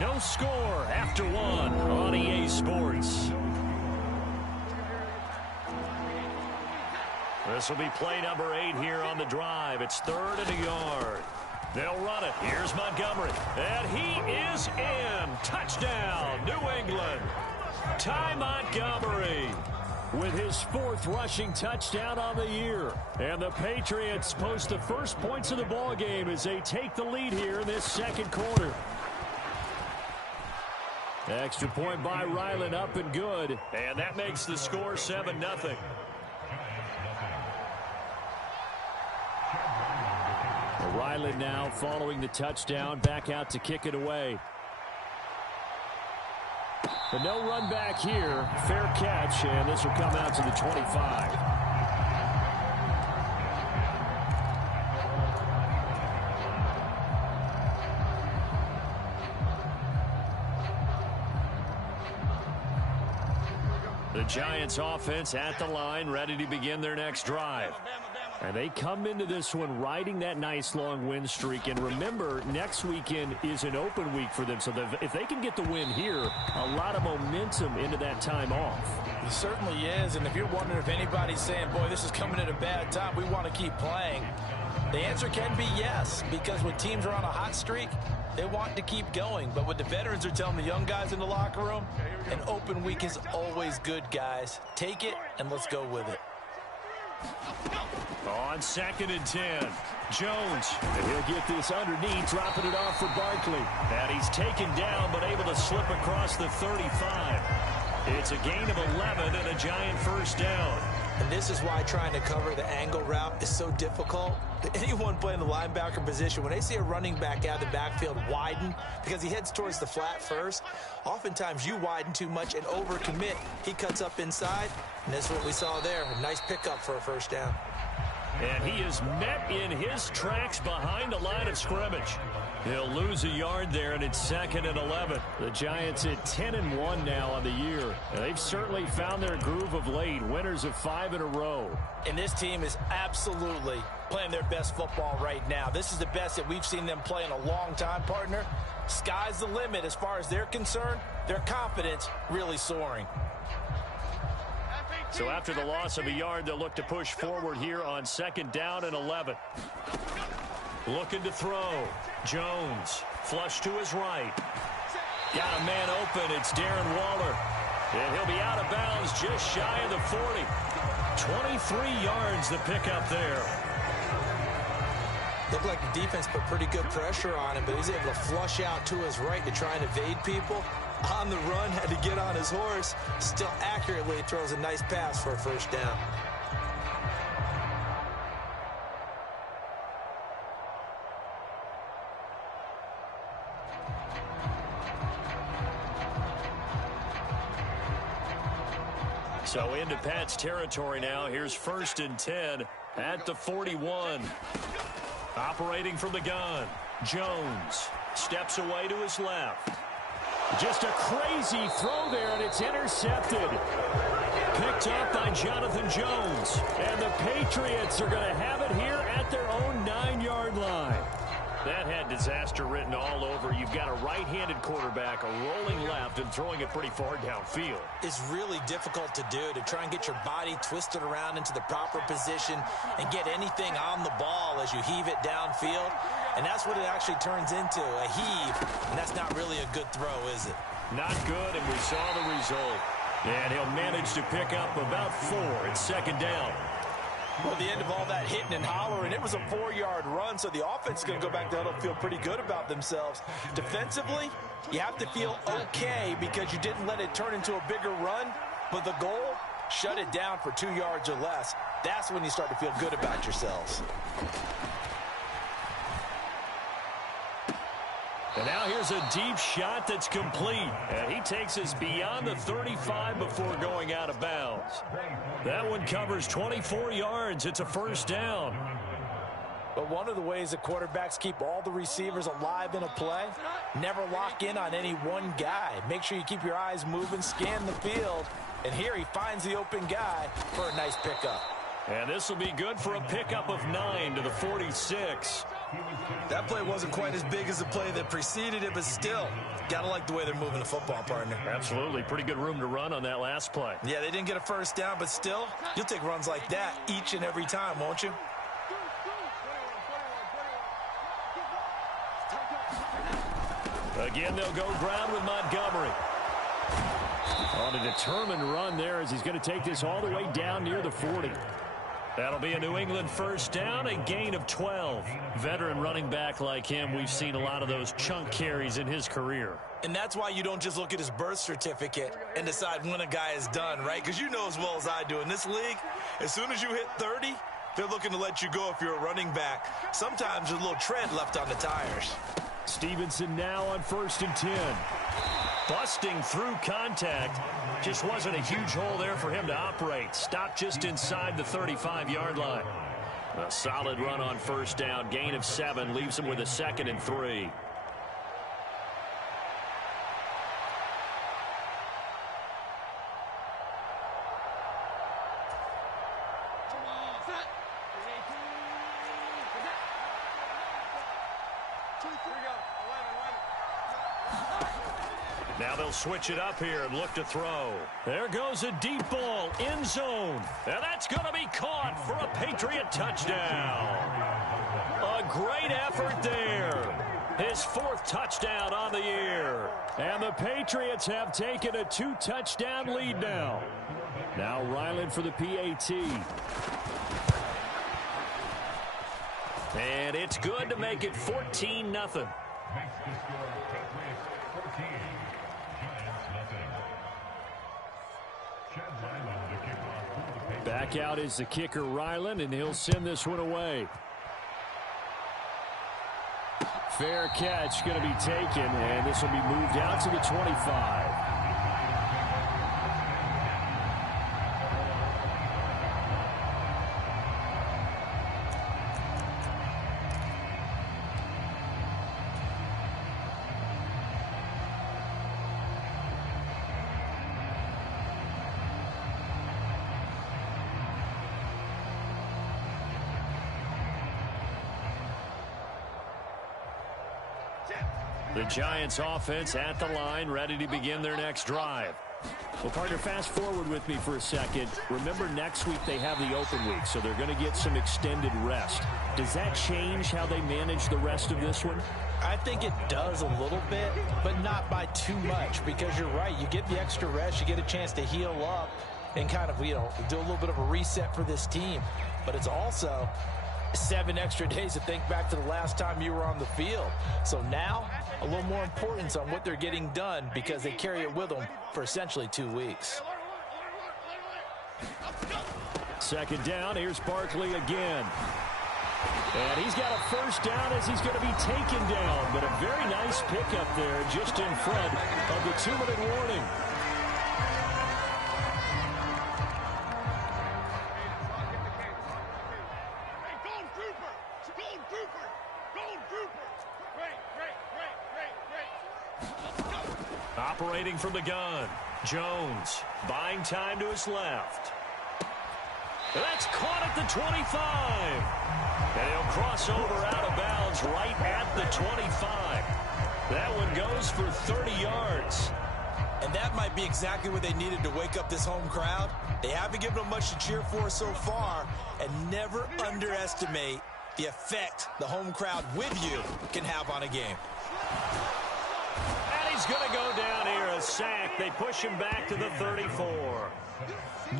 No score after one on EA Sports. This will be play number 8 here on the drive. It's 3rd and a yard. They'll run it. Here's Montgomery. And he is in. Touchdown, New England. Ty Montgomery with his 4th rushing touchdown on the year. And the Patriots post the first points of the ball game as they take the lead here in this second quarter. Extra point by Ryland, up and good. And that makes the score 7-0. Ryland now following the touchdown, back out to kick it away. But no run back here. Fair catch, and this will come out to the 25. The Giants offense at the line, ready to begin their next drive. And they come into this one riding that nice long win streak. And remember, next weekend is an open week for them. So if they can get the win here, a lot of momentum into that time off. It certainly is. And if you're wondering if anybody's saying, boy, this is coming at a bad time, we want to keep playing, the answer can be yes. Because when teams are on a hot streak, they want to keep going. But what the veterans are telling the young guys in the locker room, an open week is always good, guys. Take it, and let's go with it. On 2nd and 10, Jones. And he'll get this underneath, dropping it off for Barkley. And he's taken down, but able to slip across the 35. It's a gain of 11 and a Giant first down. And this is why trying to cover the angle route is so difficult. Anyone playing the linebacker position, when they see a running back out of the backfield widen because he heads towards the flat first, oftentimes you widen too much and overcommit. He cuts up inside, and that's what we saw there. A nice pickup for a first down. And he is met in his tracks behind the line of scrimmage. He'll lose a yard there, and it's 2nd and 11. The Giants at 10-1 now on the year. And they've certainly found their groove of late, winners of 5 in a row. And this team is absolutely playing their best football right now. This is the best that we've seen them play in a long time, partner. Sky's the limit as far as they're concerned. Their confidence really soaring. So after the loss of a yard, they'll look to push forward here on 2nd down and 11. Looking to throw. Jones, flush to his right. Got a man open. It's Darren Waller. And he'll be out of bounds just shy of the 40. 23 yards the pickup there. Looked like the defense put pretty good pressure on him, but he's able to flush out to his right to try and evade people. On the run, had to get on his horse. Still accurately throws a nice pass for a first down. So into Pat's territory now. Here's 1st and 10 at the 41. Operating from the gun. Jones steps away to his left. Just a crazy throw there, and it's intercepted. Picked up by Jonathan Jones. And the Patriots are going to have it here at their own 9-yard line. That had disaster written all over. You've got a right-handed quarterback, a rolling left, and throwing it pretty far downfield. It's really difficult to do, to try and get your body twisted around into the proper position and get anything on the ball as you heave it downfield. And that's what it actually turns into, a heave. And that's not really a good throw, is it? Not good, and we saw the result. And he'll manage to pick up about 4 at 2nd down. Well, the end of all that hitting and hollering, it was a 4-yard run, so the offense is going to go back there and feel pretty good about themselves. Defensively, you have to feel okay because you didn't let it turn into a bigger run, but the goal, shut it down for 2 yards or less. That's when you start to feel good about yourselves. And now here's a deep shot that's complete. And he takes us beyond the 35 before going out of bounds. That one covers 24 yards. It's a first down. But one of the ways that quarterbacks keep all the receivers alive in a play, never lock in on any one guy. Make sure you keep your eyes moving, scan the field. And here he finds the open guy for a nice pickup. And this will be good for a pickup of 9 to the 46. That play wasn't quite as big as the play that preceded it, but still, got to like the way they're moving the football, partner. Absolutely. Pretty good room to run on that last play. Yeah, they didn't get a first down, but still, you'll take runs like that each and every time, won't you? Again, they'll go ground with Montgomery. On a determined run there as he's going to take this all the way down near the 40. That'll be a New England first down, a gain of 12. Veteran running back like him, we've seen a lot of those chunk carries in his career. And that's why you don't just look at his birth certificate and decide when a guy is done, right? Because you know as well as I do, in this league, as soon as you hit 30, they're looking to let you go if you're a running back. Sometimes there's a little tread left on the tires. Stevenson now on 1st and 10. Busting through contact. Just wasn't a huge hole there for him to operate. Stopped just inside the 35-yard line. A solid run on first down. Gain of 7 leaves him with a 2nd and 3. Now they'll switch it up here and look to throw. There goes a deep ball, end zone. And that's going to be caught for a Patriot touchdown. A great effort there. His 4th touchdown on the year. And the Patriots have taken a 2-touchdown lead now. Now Ryland for the PAT. And it's good to make it 14-0. Back out is the kicker, Ryland, and he'll send this one away. Fair catch going to be taken, and this will be moved out to the 25. The Giants offense at the line, ready to begin their next drive. Well, partner, fast forward with me for a second. Remember, next week they have the open week, so they're going to get some extended rest. Does that change how they manage the rest of this one? I think it does a little bit, but not by too much, because you're right. You get the extra rest, you get a chance to heal up and kind of, do a little bit of a reset for this team. But it's also 7 extra days to think back to the last time you were on the field. So now, a little more importance on what they're getting done because they carry it with them for essentially 2 weeks. 2nd down, here's Barkley again. And he's got a first down as he's going to be taken down, but a very nice pickup there just in front of the 2-minute warning. Operating from the gun, Jones buying time to his left. That's caught at the 25. And he'll cross over out of bounds right at the 25. That one goes for 30 yards. And that might be exactly what they needed to wake up this home crowd. They haven't given them much to cheer for so far, and never underestimate the effect the home crowd with you can have on a game. And he's going to go down here, a sack. They push him back to the 34.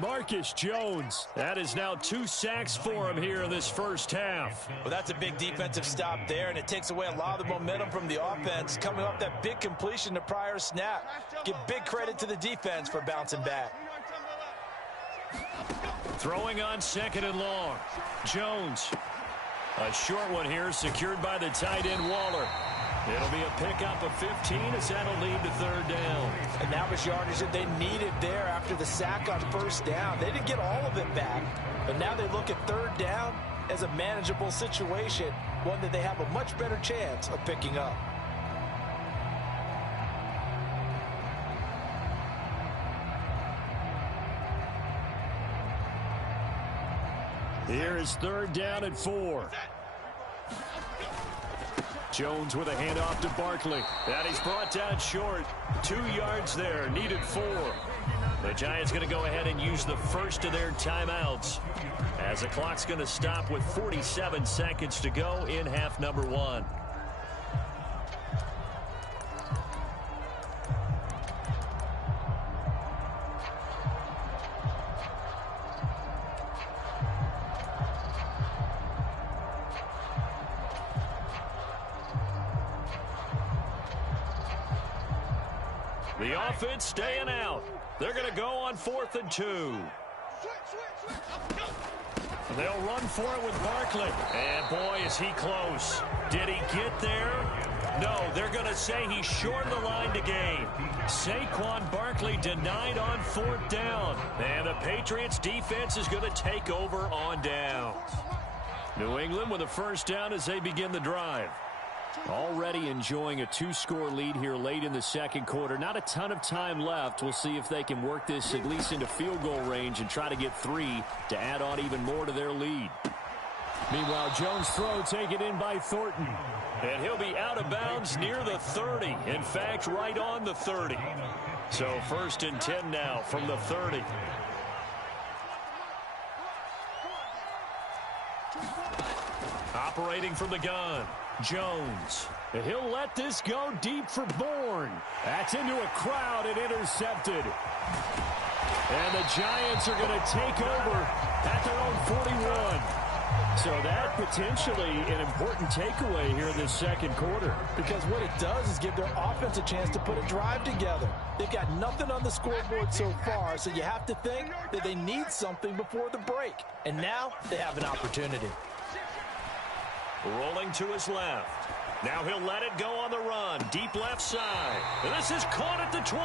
Marcus Jones, that is now 2 sacks for him here in this first half. Well, that's a big defensive stop there, and it takes away a lot of the momentum from the offense coming off that big completion the prior snap. Give big credit to the defense for bouncing back. Throwing on 2nd and long. Jones. A short one here secured by the tight end Waller. It'll be a pickup of 15 as that'll lead to 3rd down. And that was yardage that they needed there after the sack on first down. They didn't get all of it back, but now they look at 3rd down as a manageable situation, one that they have a much better chance of picking up. Here is 3rd down and 4. Jones with a handoff to Barkley. And he's brought down short. 2 yards there, needed 4. The Giants going to go ahead and use the first of their timeouts, as the clock's going to stop with 47 seconds to go in half number 1. The offense staying out. They're going to go on 4th and 2. They'll run for it with Barkley. And boy, is he close. Did he get there? No, they're going to say he's short of the line to gain. Saquon Barkley denied on 4th down. And the Patriots defense is going to take over on downs. New England with a first down as they begin the drive. Already enjoying a 2-score lead here late in the second quarter. Not a ton of time left. We'll see if they can work this at least into field goal range and try to get 3 to add on even more to their lead. Meanwhile, Jones' throw taken in by Thornton. And he'll be out of bounds near the 30. In fact, right on the 30. So 1st and 10 now from the 30. Operating from the gun. Jones. He'll let this go deep for Bourne. That's into a crowd and intercepted. And the Giants are going to take over at their own 41. So that potentially an important takeaway here in this second quarter. Because what it does is give their offense a chance to put a drive together. They've got nothing on the scoreboard so far, so you have to think that they need something before the break. And now they have an opportunity. Rolling to his left. Now he'll let it go on the run. Deep left side. And this is caught at the 20.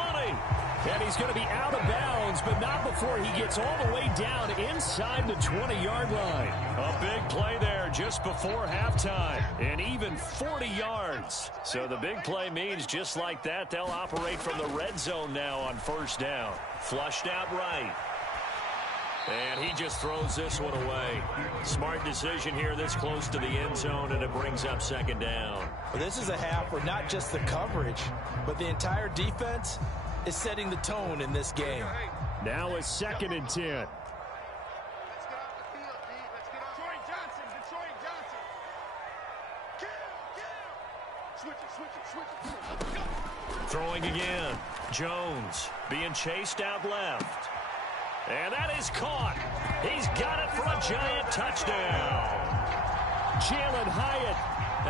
And he's going to be out of bounds, but not before he gets all the way down inside the 20-yard line. A big play there just before halftime. And even 40 yards. So the big play means just like that, they'll operate from the red zone now on 1st down. Flushed out right. And he just throws this one away. Smart decision here this close to the end zone, and it brings up 2nd down. Well, this is a half where not just the coverage, but the entire defense is setting the tone in this game. Now it's 2nd and 10. Throwing again. Jones being chased out left. And that is caught. He's got it for a Giant touchdown. Jalen Hyatt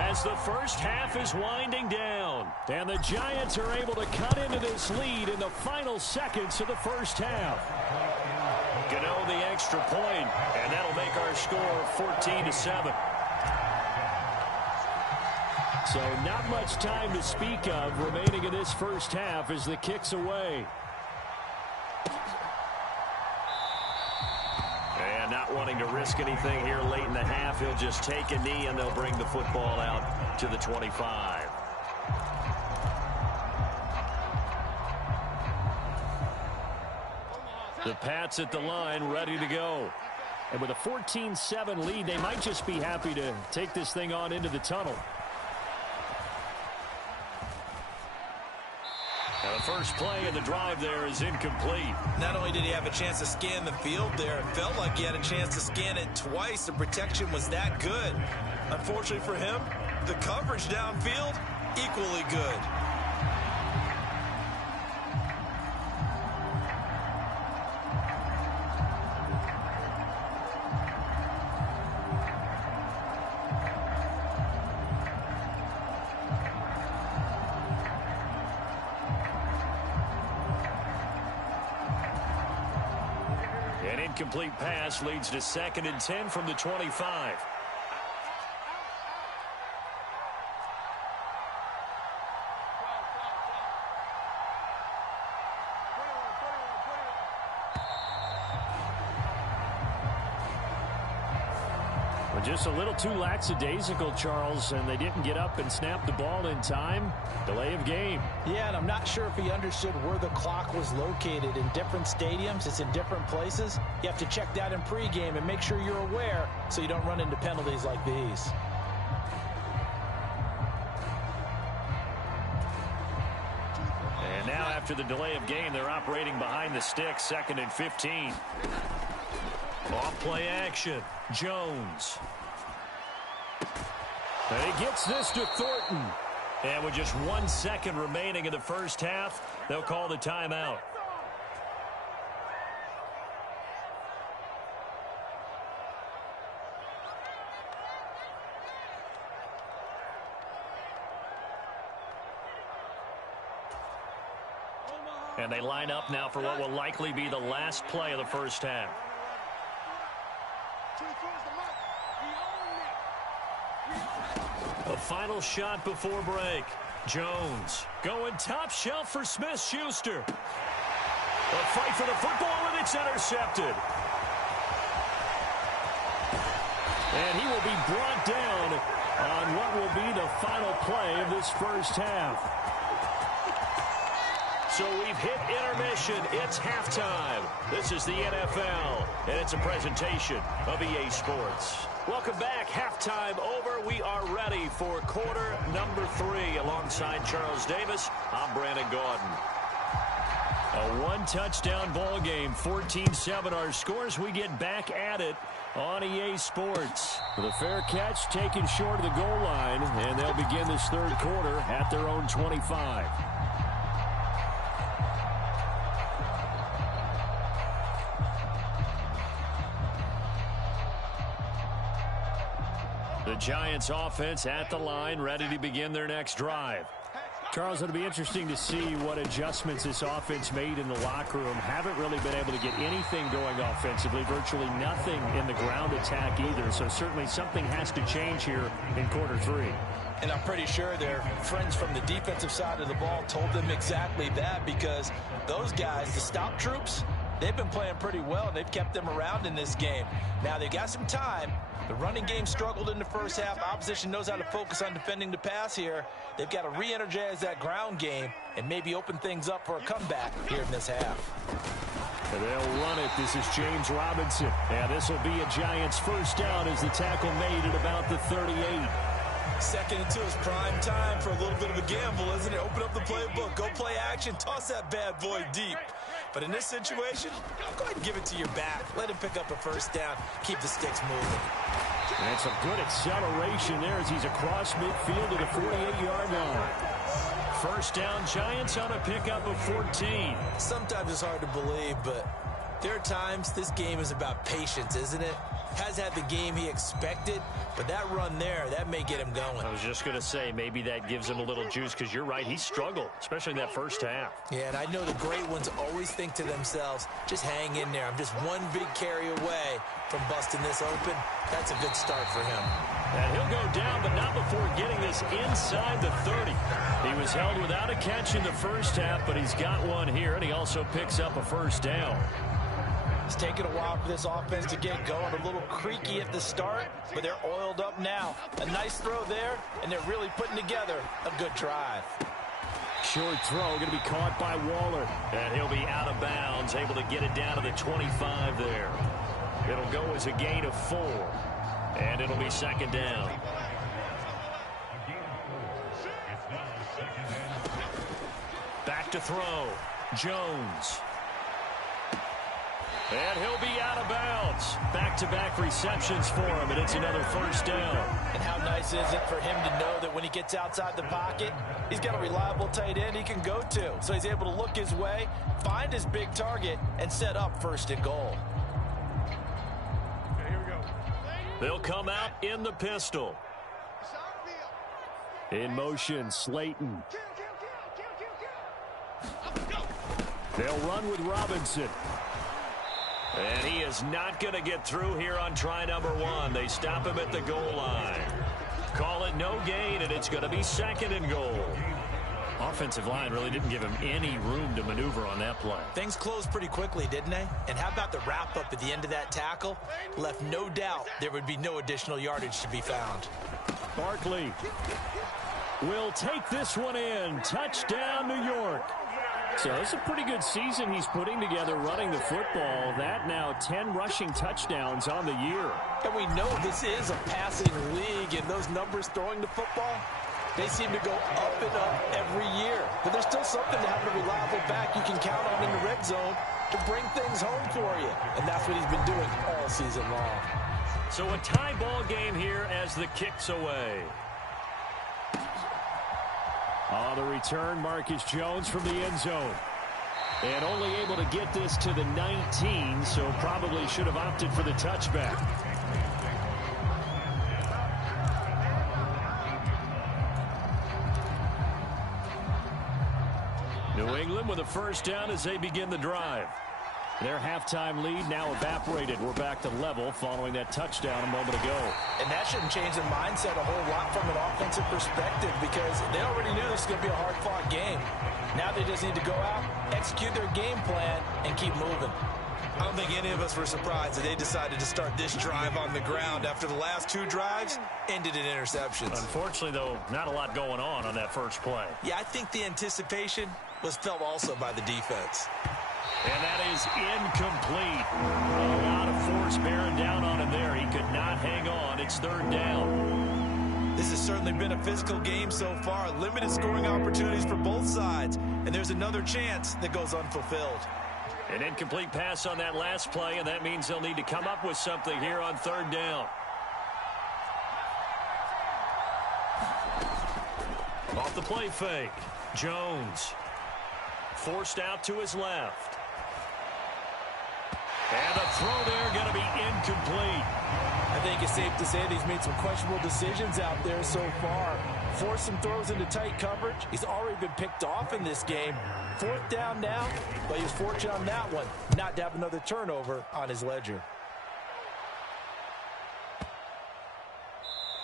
as the first half is winding down. And the Giants are able to cut into this lead in the final seconds of the first half. Gano the extra point, and that'll make our score 14-7. So not much time to speak of remaining in this first half as the kick's away. And not wanting to risk anything here late in the half, he'll just take a knee and they'll bring the football out to the 25. The Pats at the line, ready to go. And with a 14-7 lead, they might just be happy to take this thing on into the tunnel. Now the first play of the drive there is incomplete. Not only did he have a chance to scan the field there, it felt like he had a chance to scan it twice. The protection was that good. Unfortunately for him, the coverage downfield, equally good. An incomplete pass leads to 2nd and 10 from the 25. Just a little too lackadaisical, Charles, and they didn't get up and snap the ball in time. Delay of game. Yeah, and I'm not sure if he understood where the clock was located. In different stadiums, it's in different places. You have to check that in pregame and make sure you're aware so you don't run into penalties like these. after the delay of game. They're operating behind the sticks, 2nd and 15. Off play action. Jones. And he gets this to Thornton. And with just 1 second remaining in the first half, they'll call the timeout. And they line up now for what will likely be the last play of the first half. A final shot before break. Jones going top shelf for Smith-Schuster. A fight for the football, and it's intercepted. And he will be brought down on what will be the final play of this first half. So we've hit intermission. It's halftime. This is the NFL, and it's a presentation of EA Sports. Welcome back. Halftime over. We are ready for quarter number 3. Alongside Charles Davis, I'm Brandon Gaudin. A one-touchdown ball game, 14-7 our scores. We get back at it on EA Sports. The fair catch taken short of the goal line, and they'll begin this third quarter at their own 25. The Giants offense at the line, ready to begin their next drive. Charles, it'll be interesting to see what adjustments this offense made in the locker room. Haven't really been able to get anything going offensively, virtually nothing in the ground attack either. So certainly something has to change here in quarter 3. And I'm pretty sure their friends from the defensive side of the ball told them exactly that, because those guys, the stop troops, they've been playing pretty well, and they've kept them around in this game. Now, they've got some time. The running game struggled in the first half. Opposition knows how to focus on defending the pass here. They've got to re-energize that ground game and maybe open things up for a comeback here in this half. And they'll run it. This is James Robinson. And this will be a Giants first down as the tackle made at about the 38. 2nd and 2 is prime time for a little bit of a gamble, isn't it? Open up the playbook. Go play action. Toss that bad boy deep. But in this situation, go ahead and give it to your back. Let him pick up a first down. Keep the sticks moving. And some good acceleration there as he's across midfield to the 48-yard line. First down, Giants on a pickup of 14. Sometimes it's hard to believe, but there are times this game is about patience, isn't it? Has had the game he expected, but that run there, that may get him going. I was just going to say, maybe that gives him a little juice, because you're right, he struggled, especially in that first half. Yeah, and I know the great ones always think to themselves, just hang in there. I'm just one big carry away from busting this open. That's a good start for him. And he'll go down, but not before getting this inside the 30. He was held without a catch in the first half, but he's got one here, and he also picks up a first down. It's taken a while for this offense to get going. A little creaky at the start, but they're oiled up now. A nice throw there, and they're really putting together a good drive. Short throw going to be caught by Waller. And he'll be out of bounds, able to get it down to the 25 there. It'll go as a gain of 4. And it'll be 2nd down. Back to throw. Jones. And he'll be out of bounds. Back-to-back receptions for him, and it's another first down. And how nice is it for him to know that when he gets outside the pocket, he's got a reliable tight end he can go to. So he's able to look his way, find his big target, and set up 1st and goal. Okay, here we go. They'll come out in the pistol. In motion, Slayton. They'll run with Robinson. And he is not going to get through here on try number 1. They stop him at the goal line. Call it no gain, and it's going to be 2nd and goal. Offensive line really didn't give him any room to maneuver on that play. Things closed pretty quickly, didn't they? And how about the wrap-up at the end of that tackle? Left no doubt there would be no additional yardage to be found. Barkley will take this one in. Touchdown, New York. So it's a pretty good season he's putting together running the football. That now 10 rushing touchdowns on the year. And we know this is a passing league, and those numbers throwing the football, They seem to go up and up every year. But there's still something to having a reliable back you can count on in the red zone to bring things home for you. And that's what he's been doing all season long. So a tie ball game here as the kick's away. On the return, Marcus Jones from the end zone. And only able to get this to the 19, so probably should have opted for the touchback. New England with a first down as they begin the drive. Their halftime lead now evaporated. We're back to level following that touchdown a moment ago. And that shouldn't change the mindset a whole lot from an offensive perspective because they already knew this was going to be a hard-fought game. Now they just need to go out, execute their game plan, and keep moving. I don't think any of us were surprised that they decided to start this drive on the ground after the last two drives ended in interceptions. Unfortunately, though, not a lot going on that first play. Yeah, I think the anticipation was felt also by the defense. And that is incomplete. A lot of force bearing down on him there. He could not hang on. It's third down. This has certainly been a physical game so far. Limited scoring opportunities for both sides. And there's another chance that goes unfulfilled. An incomplete pass on that last play, and that means they'll need to come up with something here on third down. Off the play fake. Jones. Forced out to his left. And the throw there going to be incomplete. I think it's safe to say that he's made some questionable decisions out there so far. Forced some throws into tight coverage. He's already been picked off in this game. Fourth down now, but he was fortunate on that one not to have another turnover on his ledger.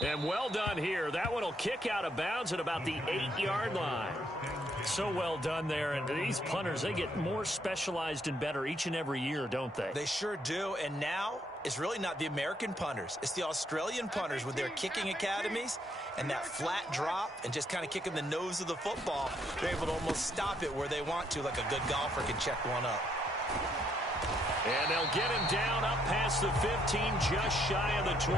And well done here. That one will kick out of bounds at about the 8-yard line. So well done there. And these punters, they get more specialized and better each and every year, don't they? They sure do. And now it's really not the American punters. It's the Australian punters with their kicking academies and that flat drop and just kind of kicking the nose of the football. They're able to almost stop it where they want to, like a good golfer can check one up. And they'll get him down up past the 15, just shy of the 20.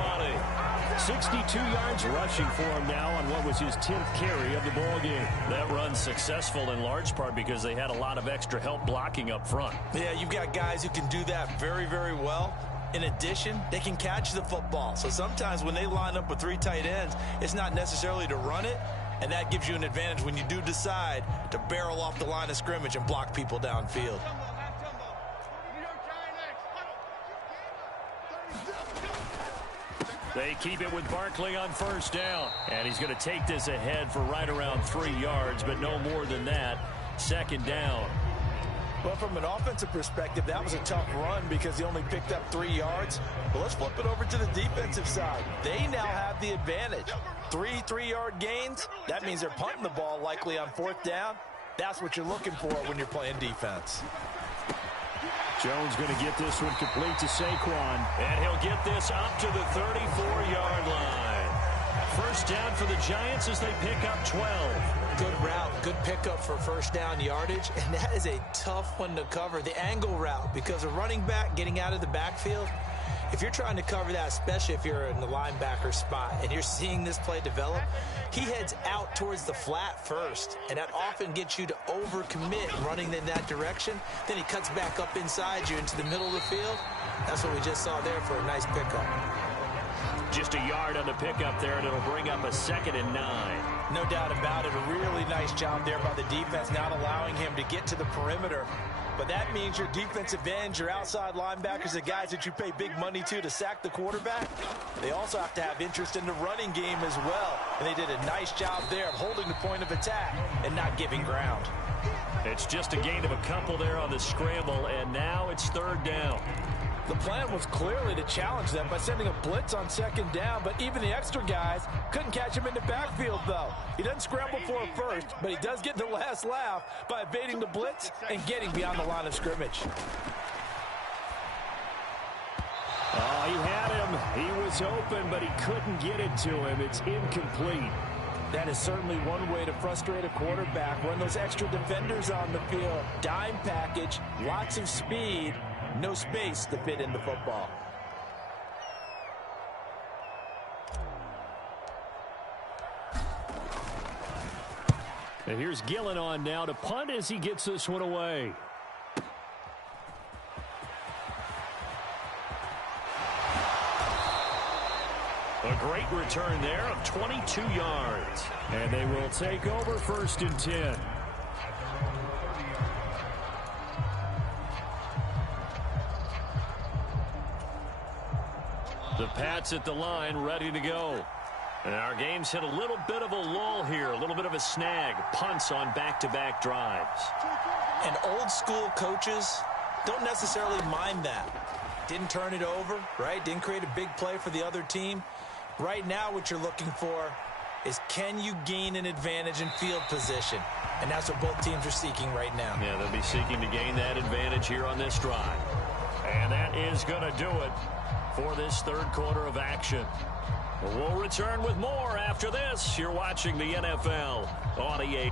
62 yards rushing for him now on what was his 10th carry of the ball game. That run's successful in large part because they had a lot of extra help blocking up front. Yeah, you've got guys who can do that very, very well. In addition, they can catch the football. So sometimes when they line up with three tight ends, it's not necessarily to run it, and that gives you an advantage when you do decide to barrel off the line of scrimmage and block people downfield. They keep it with Barkley on first down. And he's going to take this ahead for right around 3 yards, but no more than that. Second down. Well, from an offensive perspective, that was a tough run because he only picked up 3 yards. But let's flip it over to the defensive side. They now have the advantage. 3-3-yard gains. That means they're punting the ball likely on fourth down. That's what you're looking for when you're playing defense. Jones going to get this one complete to Saquon. And he'll get this up to the 34-yard line. First down for the Giants as they pick up 12. Good route, good pickup for first down yardage, and that is a tough one to cover, the angle route, because a running back getting out of the backfield, if you're trying to cover that, especially if you're in the linebacker spot and you're seeing this play develop, he heads out towards the flat first, and that often gets you to overcommit running in that direction. Then he cuts back up inside you into the middle of the field. That's what we just saw there for a nice pickup. Just a yard on the pickup there, and it'll bring up a 2nd and 9. No doubt about it. A really nice job there by the defense, not allowing him to get to the perimeter. But that means your defensive ends, your outside linebackers, the guys that you pay big money to sack the quarterback, they also have to have interest in the running game as well. And they did a nice job there of holding the point of attack and not giving ground. It's just a gain of a couple there on the scramble, and now it's third down. The plan was clearly to challenge them by sending a blitz on second down, but even the extra guys couldn't catch him in the backfield, though. He doesn't scramble for a first, but he does get the last laugh by evading the blitz and getting beyond the line of scrimmage. Oh, he had him. He was open, but he couldn't get it to him. It's incomplete. That is certainly one way to frustrate a quarterback. Run those extra defenders on the field. Dime package, lots of speed, no space to fit in the football. And here's Gillen on now to punt as he gets this one away. A great return there of 22 yards. And they will take over 1st and 10. The Pats at the line, ready to go. And our game's hit a little bit of a lull here, a little bit of a snag. Punts on back-to-back drives. And old-school coaches don't necessarily mind that. Didn't turn it over, right? Didn't create a big play for the other team. Right now what you're looking for is, can you gain an advantage in field position? And that's what both teams are seeking right now. Yeah, they'll be seeking to gain that advantage here on this drive. And that is going to do it for this 3rd quarter of action. We'll return with more after this. You're watching the NFL on EA.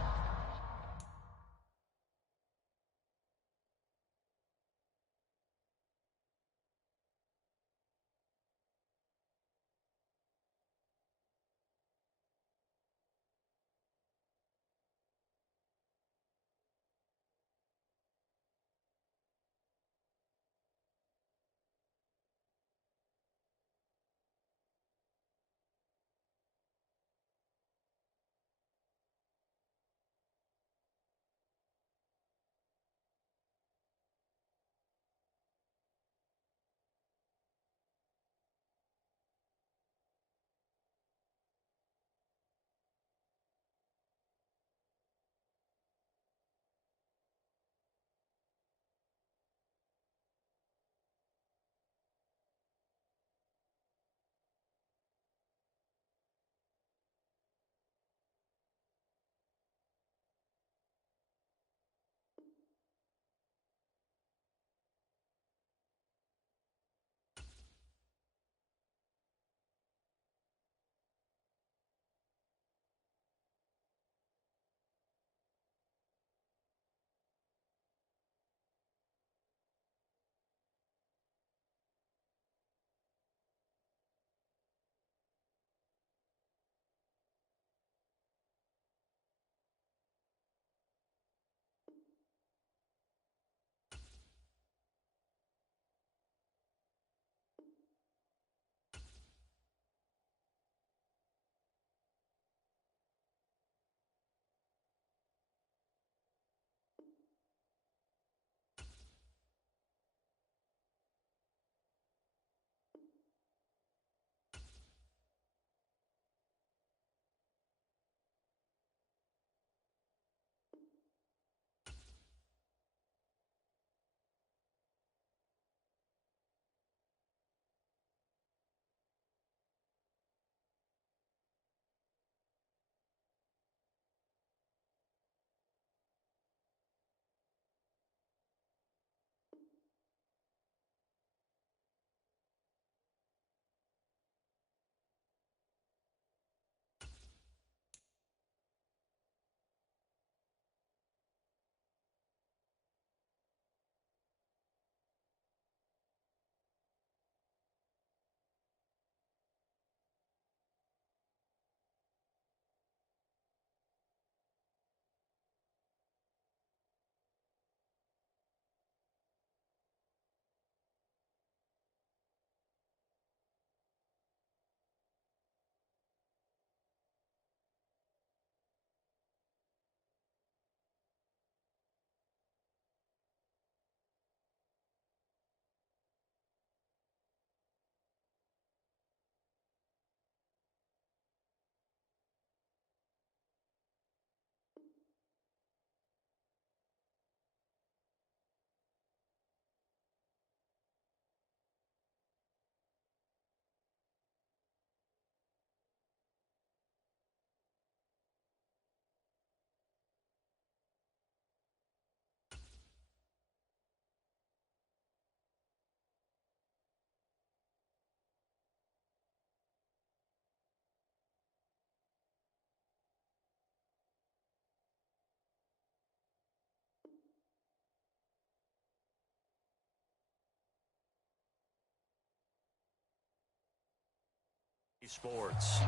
Sports.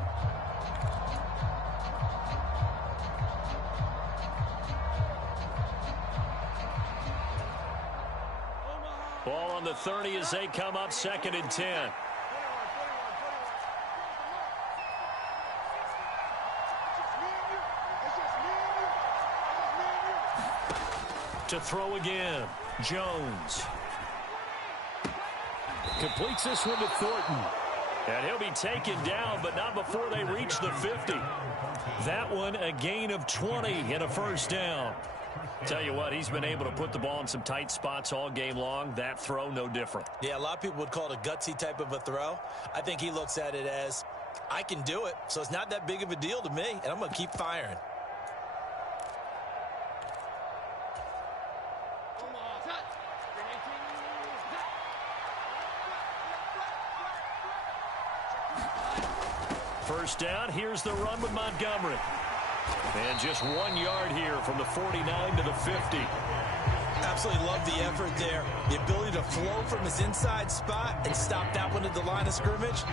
Ball on the 30 as they come up 2nd and 10. To throw again, Jones. Completes this one to Thornton. And he'll be taken down, but not before they reach the 50. That one a gain of 20 and a first down. Tell you what, he's been able to put the ball in some tight spots all game long. That throw, no different. Yeah, a lot of people would call it a gutsy type of a throw. I think he looks at it as, I can do it, so it's not that big of a deal to me, and I'm going to keep firing. First down, here's the run with Montgomery. And just 1 yard here from the 49 to the 50. Absolutely love the effort there. The ability to flow from his inside spot and stop that one at the line of scrimmage.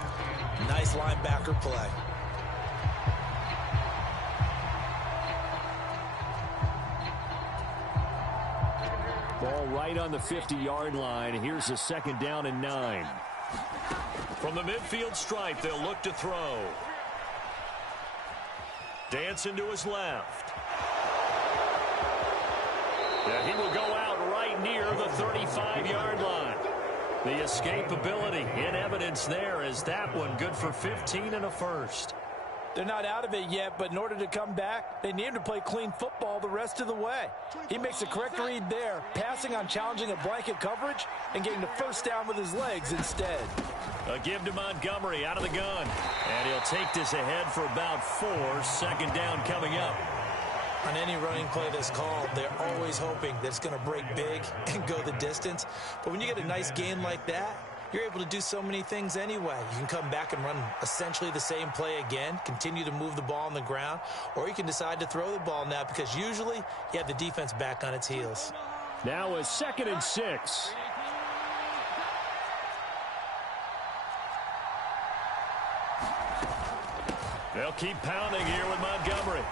Nice linebacker play. Ball right on the 50-yard line. Here's a 2nd down and 9. From the midfield stripe, they'll look to throw. Dancing to his left. And he will go out right near the 35-yard line. The escapability in evidence there as that one good for 15 and a first. They're not out of it yet, but in order to come back, they need him to play clean football the rest of the way. He makes a correct read there, passing on challenging a blanket coverage and getting the first down with his legs instead. A give to Montgomery out of the gun. And he'll take this ahead for about 4. 2nd down coming up. On any running play that's called, they're always hoping that it's going to break big and go the distance. But when you get a nice gain like that, you're able to do so many things anyway. You can come back and run essentially the same play again, continue to move the ball on the ground, or you can decide to throw the ball now because usually you have the defense back on its heels. Now a 2nd and 6. They'll keep pounding here with Montgomery.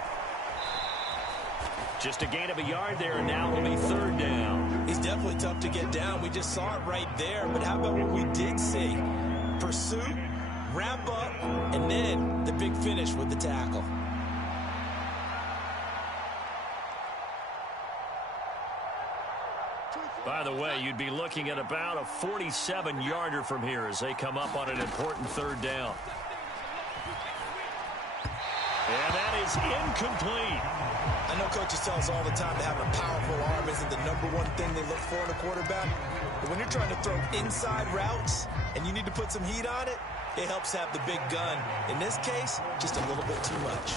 Just a gain of a yard there, and now will be 3rd down. He's definitely tough to get down. We just saw it right there. But how about what we did see? Pursuit, wrap up, and then the big finish with the tackle. By the way, you'd be looking at about a 47-yarder from here as they come up on an important 3rd down. And that is incomplete. I know coaches tell us all the time that having a powerful arm isn't the #1 thing they look for in a quarterback. But when you're trying to throw inside routes and you need to put some heat on it, it helps have the big gun. In this case, just a little bit too much.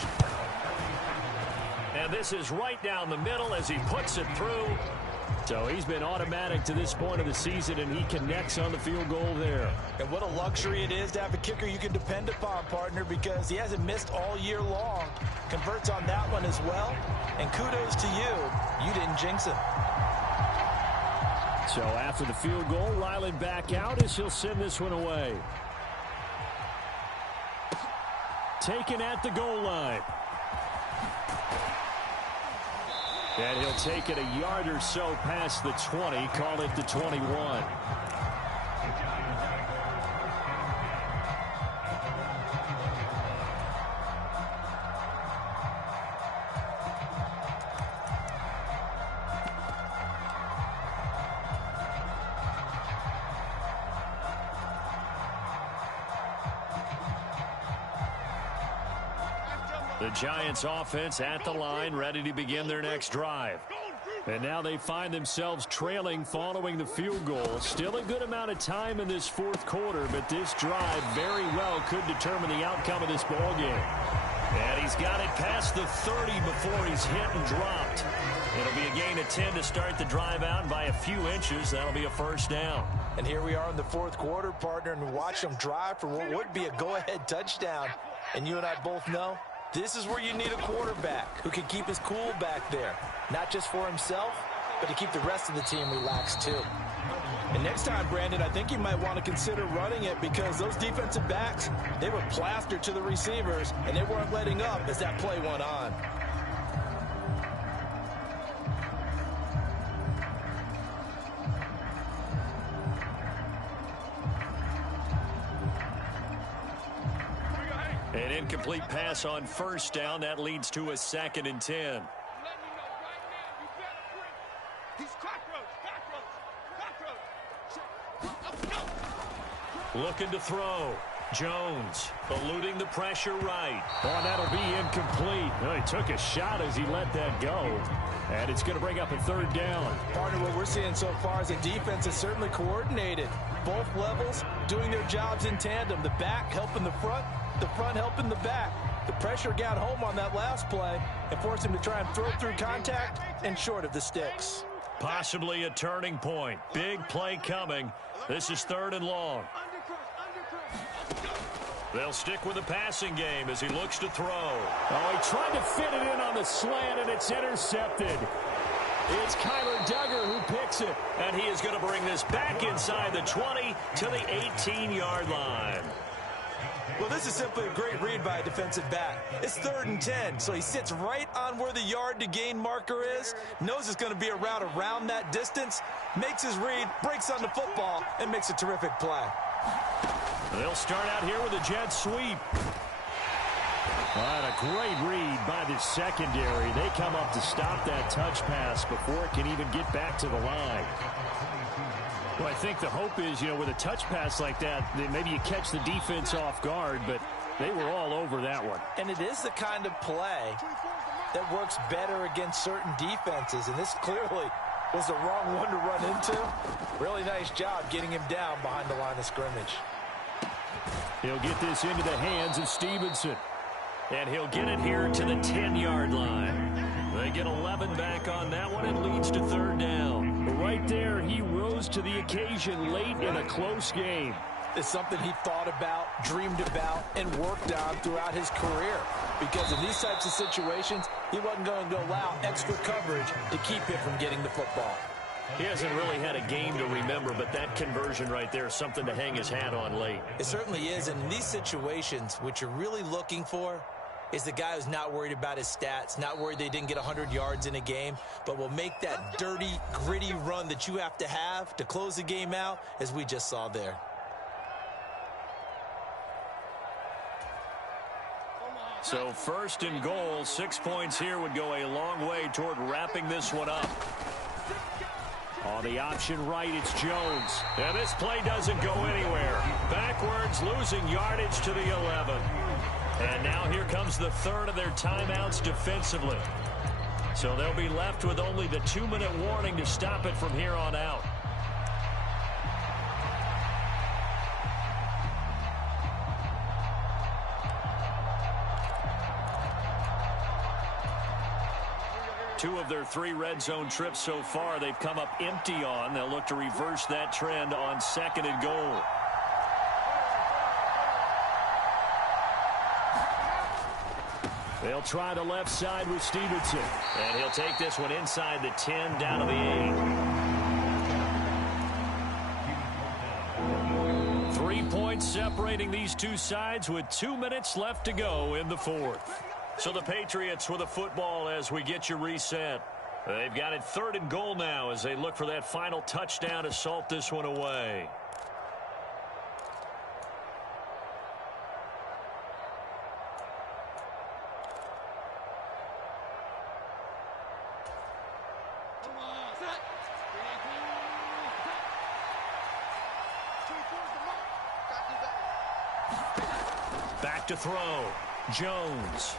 And this is right down the middle as he puts it through. So he's been automatic to this point of the season, and he connects on the field goal there. And what a luxury it is to have a kicker you can depend upon, partner, because he hasn't missed all year long. Converts on that one as well. And kudos to you. You didn't jinx him. So after the field goal, Ryland back out as he'll send this one away. Taken at the goal line. And he'll take it a yard or so past the 20, call it the 21. The Giants offense at the line, ready to begin their next drive. And now they find themselves trailing following the field goal. Still a good amount of time in this 4th quarter, but this drive very well could determine the outcome of this ball game. And he's got it past the 30 before he's hit and dropped. It'll be a gain of 10 to start the drive out by a few inches. That'll be a first down. And here we are in the 4th quarter, partner, and watch them drive for what would be a go-ahead touchdown. And you and I both know this is where you need a quarterback who can keep his cool back there. Not just for himself, but to keep the rest of the team relaxed too. And next time, Brandon, I think you might want to consider running it because those defensive backs, they were plastered to the receivers, and they weren't letting up as that play went on. An incomplete pass on first down. That leads to a 2nd and 10. Looking to throw. Jones eluding the pressure right. Oh, that'll be incomplete. Well, he took a shot as he let that go. And it's going to bring up a 3rd down. Partner, what we're seeing so far is the defense is certainly coordinated. Both levels doing their jobs in tandem. The back helping the front helping the back. The pressure got home on that last play and forced him to try and throw through contact and short of the sticks. Possibly a turning point. Big play coming. This is 3rd and long. They'll stick with the passing game as he looks to throw. Oh, he tried to fit it in on the slant, and it's intercepted. It's Kyler Duggar who picks it. And he is going to bring this back inside the 20 to the 18-yard line. Well, this is simply a great read by a defensive back. It's 3rd and 10, so he sits right on where the yard-to-gain marker is, knows it's going to be a route around that distance, makes his read, breaks on the football, and makes a terrific play. They'll start out here with a jet sweep. All right, a great read by the secondary. They come up to stop that touch pass before it can even get back to the line. Well, I think the hope is, with a touch pass like that maybe you catch the defense off guard, but they were all over that one. And it is the kind of play that works better against certain defenses, and this clearly was the wrong one to run into. Really nice job getting him down behind the line of scrimmage. He'll get this into the hands of Stevenson. And he'll get it here to the 10-yard line. They get 11 back on that one. It leads to 3rd down. Right there, he rose to the occasion late in a close game. It's something he thought about, dreamed about, and worked on throughout his career. Because in these types of situations, he wasn't going to allow extra coverage to keep him from getting the football. He hasn't really had a game to remember, but that conversion right there is something to hang his hat on late. It certainly is, and in these situations, what you're really looking for is the guy who's not worried about his stats, not worried they didn't get 100 yards in a game, but will make that dirty, gritty run that you have to close the game out, as we just saw there. So 1st and goal, 6 points here would go a long way toward wrapping this one up. On the option right, it's Jones. And this play doesn't go anywhere. Backwards, losing yardage to the 11. And now here comes the 3rd of their timeouts defensively. So they'll be left with only the 2-minute warning to stop it from here on out. Two of their 3 red zone trips so far, they've come up empty on. They'll look to reverse that trend on 2nd and goal. They'll try the left side with Stevenson. And he'll take this one inside the 10, down to the 8. 3 points separating these two sides with 2 minutes left to go in the 4th. So the Patriots with a football as we get you reset. They've got it 3rd and goal now as they look for that final touchdown to salt this one away. Back to throw. Jones.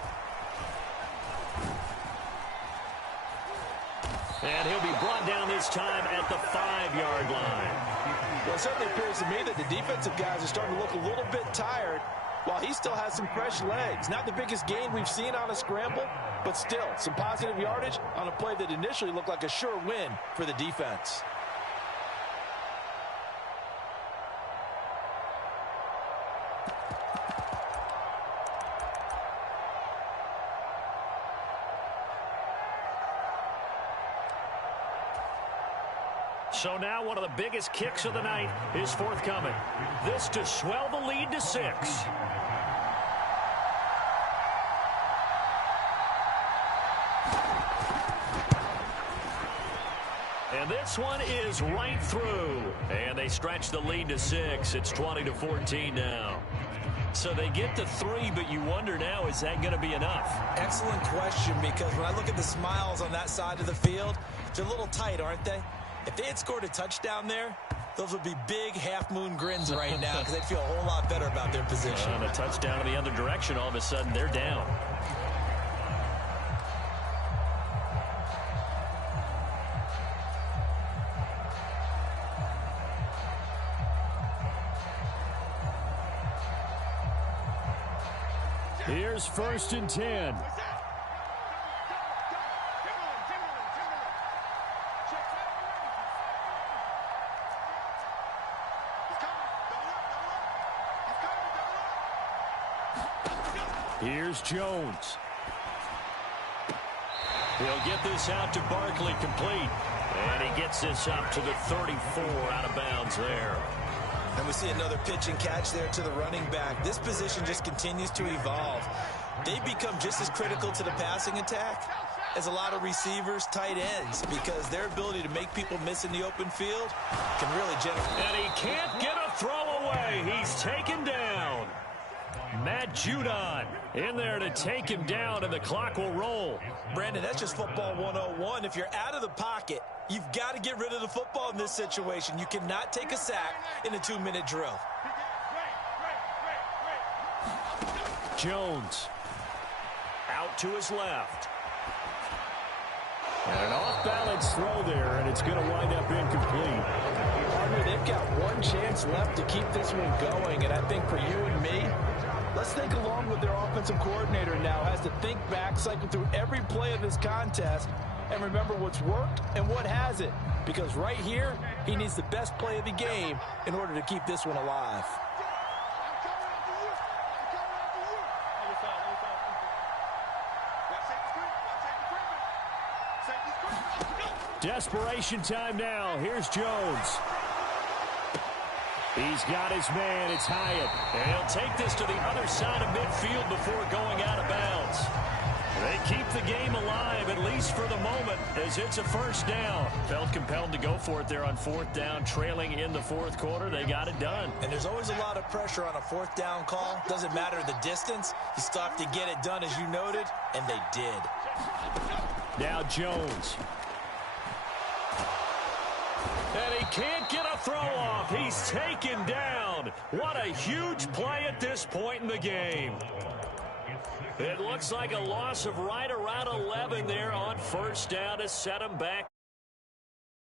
And he'll be brought down this time at the 5-yard line. Well, it certainly appears to me that the defensive guys are starting to look a little bit tired while he still has some fresh legs. Not the biggest gain we've seen on a scramble, but still some positive yardage on a play that initially looked like a sure win for the defense. So now one of the biggest kicks of the night is forthcoming. This to swell the lead to 6. And this one is right through. And they stretch the lead to 6. It's 20-14 now. So they get the 3, but you wonder now, is that going to be enough? Excellent question, because when I look at the smiles on that side of the field, they're a little tight, aren't they? If they had scored a touchdown there, those would be big half-moon grins right now because they'd feel a whole lot better about their position. And a touchdown in the other direction, all of a sudden they're down. Here's 1st and 10. Here's Jones. He'll get this out to Barkley, complete. And he gets this up to the 34, out of bounds there. And we see another pitch and catch there to the running back. This position just continues to evolve. They become just as critical to the passing attack as a lot of receivers, tight ends, because their ability to make people miss in the open field can really generate. And he can't get a throw away. He's taken down. Matt Judon in there to take him down, and the clock will roll. Brandon, that's just football 101. If you're out of the pocket, you've got to get rid of the football in this situation. You cannot take a sack in a 2-minute drill. Jones out to his left. And an off-balance throw there, and it's going to wind up incomplete. Partner, they've got one chance left to keep this one going, and I think for you and me, let's think along with their offensive coordinator now. Has to think back, cycle through every play of this contest, and remember what's worked and what hasn't. Because right here, he needs the best play of the game in order to keep this one alive. Desperation time now. Here's Jones. He's got his man. It's Hyatt. And he'll take this to the other side of midfield before going out of bounds. They keep the game alive, at least for the moment, as it's a 1st down. Felt compelled to go for it there on 4th down, trailing in the 4th quarter. They got it done. And there's always a lot of pressure on a 4th down call. Doesn't matter the distance. You still have to get it done, as you noted, and they did. Now Jones. And he can't get a throw off. He's taken down. What a huge play at this point in the game. It looks like a loss of right around 11 there on 1st down to set him back.